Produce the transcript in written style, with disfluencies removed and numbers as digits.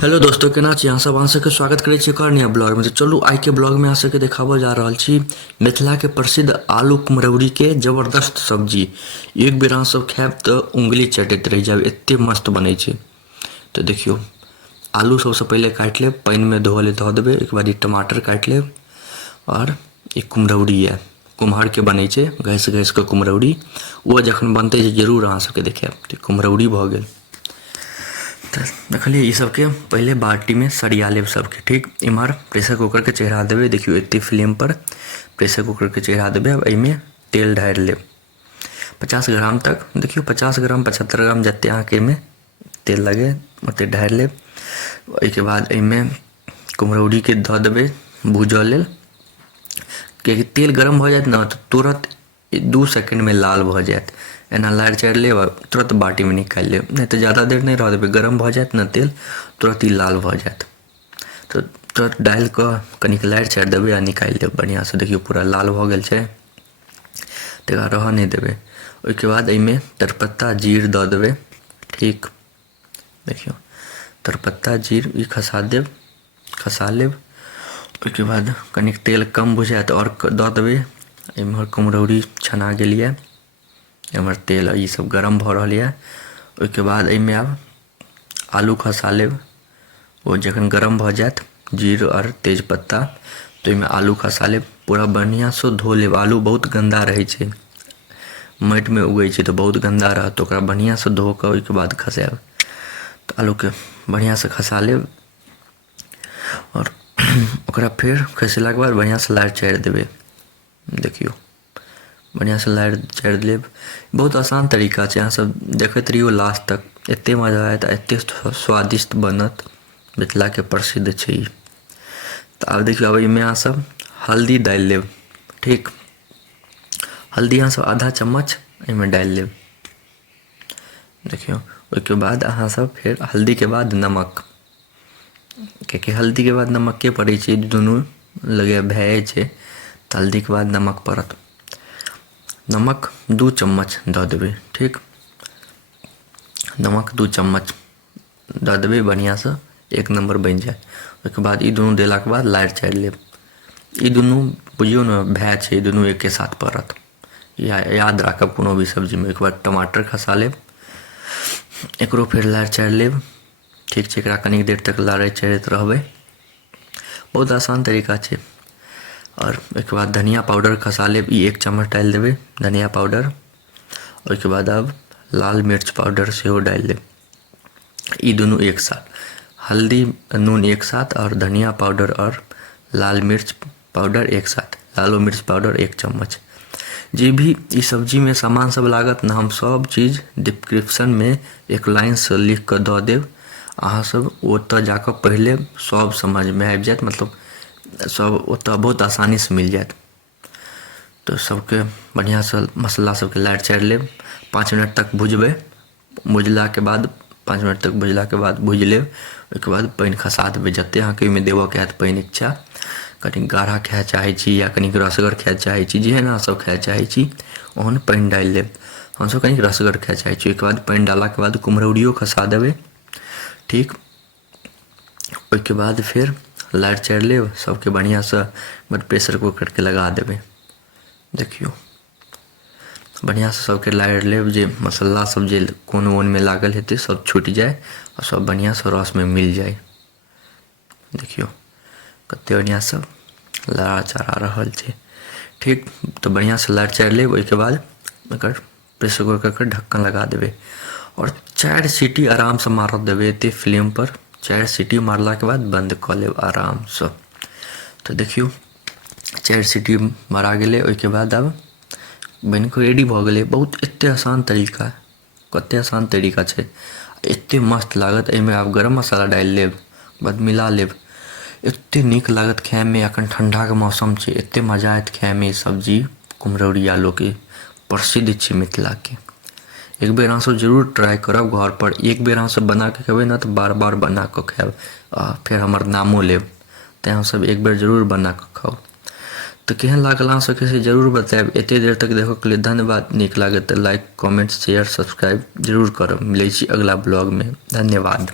Hello दोस्तों, केना छी अहाँ सब? अहाँ सबके स्वागत करै छी एक और नया ब्लॉग में। तो चलू आइ के ब्लॉग में अहाँ सबके देखाबऽ जा रहल छी मिथिला के प्रसिद्ध आलू कुम्हरौरी के जबरदस्त सब्जी। एक बेर अहाँ सब खायब तऽ उंगली चटैत रहि जायब, एते मस्त बनै छै। तो देखियो, आलू सबसे पहले काटि लेब, पानि में धोऽ ले धऽ देबै। ओहिके बाद ई टमाटर काटि लेब और ई कुम्हरौरी यऽ, कुम्हर के बनै छै, घसि घसि कऽ कुम्हरौरी। ओ जखन बनतै जे जरूर अहाँ सबके देखायब। तऽ कुम्हरौरी भऽ गेल। तो देखलिए ई सबके पहले बाटी में सरिया लेब सबके। ठीक, इम्हर प्रेशर कुकर के चढ़ा देबै। देखियो एते फ्लेम पर प्रेशर कुकर के चढ़ा देबै। अब एहिमे तेल ढारि लेब 50 ग्राम तक। देखियो 50 ग्राम 75 ग्राम जते अहाँके एहिमे तेल लगे ओते ढारि लेब। ओहिके बाद एहिमे कुम्हरौरी के धऽ देबै भूजऽ लेल। कियाकि तेल गरम भऽ जायत ने तऽ तुरंत 2 सेकंड में लाल भऽ जायत। एना लारि चारि लेब और तुरंत बाटी में निकालि लेब, नहीं तो ज़्यादा देर नहीं रहऽ देबै। गरम भऽ जायत ने तेल, तुरंत ही लाल भऽ जायत। तो तुरंत डालि कऽ कनिक लारि चारि देबै आ निकालि लेब बढ़िया से। देखियो पूरा लाल भऽ गेल छै, तकरा रहऽ नहीं देबै। ओहिके बाद एहिमे तेजपत्ता जीर दऽ देबै। ठीक, देखियो तेजपत्ता जीर ई खसा लेब। ओहिके बाद कनिक तेल कम बुझायत और दऽ देबै। एम्हर कुम्हरौरी छना गेल यऽ, एम्हर तेल ई सब गरम भऽ रहल यऽ। ओहिके बाद एहिमे आब आलू खसा लेब। ओ जखन गरम भऽ जायत जीर और तेजपत्ता, तो ओहिमे आलू खसा लेब। पूरा बढ़िया से धो लेब। आलू बहुत गंदा रहै छै, माटि में उगै छै तऽ बहुत गंदा रहत। ओकरा बढ़िया से धो कऽ ओहिके बाद खसायब। तऽ आलू के बढ़िया से खसा लेब और ओकरा फेर खसेलाके बाद बढ़िया से लारि चारि देबै। देखियो बढ़िया से लारि चारि लेब। बहुत आसान तरीका छै, अहाँ सब देखैत रहियो लास्ट तक। एते मजा आयत, एते स्वादिष्ट बनत। मिथिला के प्रसिद्ध छै ई। तऽ आब देखियो, अब एहिमे अहाँ सब हल्दी डालि लेब। ठीक, हल्दी अहाँ सब आधा चम्मच एहिमे डालि लेब। देखियो ओहिके बाद अहाँ सब फेर हल्दी के बाद नमक, कियाकि हल्दी के बाद नमके पड़ै छै, दुनू लगे भए जाइ छै तऽ हल्दी के बाद नमक पड़त। नमक 2 चम्मच दऽ देबै। ठीक, नमक 2 चम्मच दऽ देबै बढ़िया से, एक नंबर बनि जायत। ओहिके बाद ई दुनू देलाके बाद लारि चारि लेब। ई दुनू बुझियौ ने भाय छै, ई दुनू एके साथ पड़त, याद राखब कोनो भी सब्जी में। ओहिके बाद टमाटर खसा लेब, एकरो फेर लारि चारि लेब। ठीक छै, एकरा कनी देर तक लारि चारैत रहबै। बहुत आसान तरीका छै। और ओहिके बाद धनिया पाउडर खसा लेब, ई 1 चम्मच डालि देबै धनिया पाउडर। ओहिके बाद अब लाल मिर्च पाउडर सेहो डालि लेब। ई दुनू एक साथ, हल्दी नून एक साथ और धनिया पाउडर और लाल मिर्च पाउडर एक साथ। लालो मिर्च पाउडर 1 चम्मच। जे भी ई सब्जी में सामान सब लागत ना, हम सब चीज डिस्क्रिप्शन में एक लाइन से लिख कऽ दऽ देब। अहाँ सब ओतऽ जाकऽ पहिले सब समझ में आबि जायत, मतलब सब ओतऽ बहुत आसानी से मिल जायत। तो सबके बढ़िया से मसाला सबके लारि चारि लेब। 5 मिनट तक भुजबै। भुजलाके बाद 5 मिनट तक भुजलाके बाद भुजि लेब। ओहिके बाद पानि खसा देबै, जतेक अहाँके ओहिमे देबऽके हैत पानि इच्छा। कनि गाढ़ा खाय चाहै छी या कनिक रसगर खाय चाहै छी, जेहन अहाँ सब खाय चाहै छी ओहन पानि डालि लेब। हमसब कनिक रसगर खाय चाहै छी। ओहिके बाद पानि डाललाके बाद कुम्हरौरियो खसा देबै। ठीक, ओहिके बाद फेर लारि चारि लेब सबके बढ़िया से। बट प्रेशर कुकर के लगा देबै। देखियो बढ़िया से सबके लारि लेब, जे मसाला सब जे कोनो ओन में लागल हेतै सब छूटि जाय और सब बढ़िया से रस में मिल जाय। देखियो कते बढ़िया से लड़ा चढ़ा रहल छै। ठीक, तो बढ़िया से लारि चारि लेब। ओहिके बाद एकर प्रेशर कुकर के ढक्कन लगा देबै और 4 सीटी आराम से मारऽ देबै एते फ्लेम पर। 4 सीटी मारलाके बाद बंद कऽ लेब आराम से। तो देखियो 4 सीटी मारा गेलै। ओहिके बाद अब बनि कऽ रेडी भऽ गेलै। बहुत एते आसान तरीका, कते आसान तरीका छै, एते मस्त लागत। एहिमे आब गरम मसाला डालि लेब, बाद मिला लेब। एते नीक लागत खाय में। अखन ठंडा के मौसम छै, एते मजा आयत खाय में। सब्जी कुम्हरौरी आलू के प्रसिद्ध छै मिथिला के। एक बेर अहाँ सब जरूर ट्राई करब घर पर। एक बेर अहाँ सब बना के खेबै ना तऽ बार बार बना कऽ खायब आ फेर हमर नामो लेब। तेँ अहाँ सब एक बेर जरूर बना कऽ खाउ। तो केहन लागल अहाँ सबके से जरूर बतायब। एते देर तक देखऽ के लिए धन्यवाद। नीक लागत तऽ लाइक कमेंट शेयर सब्सक्राइब जरूर करब। मिलै छी अगला ब्लॉग में। धन्यवाद।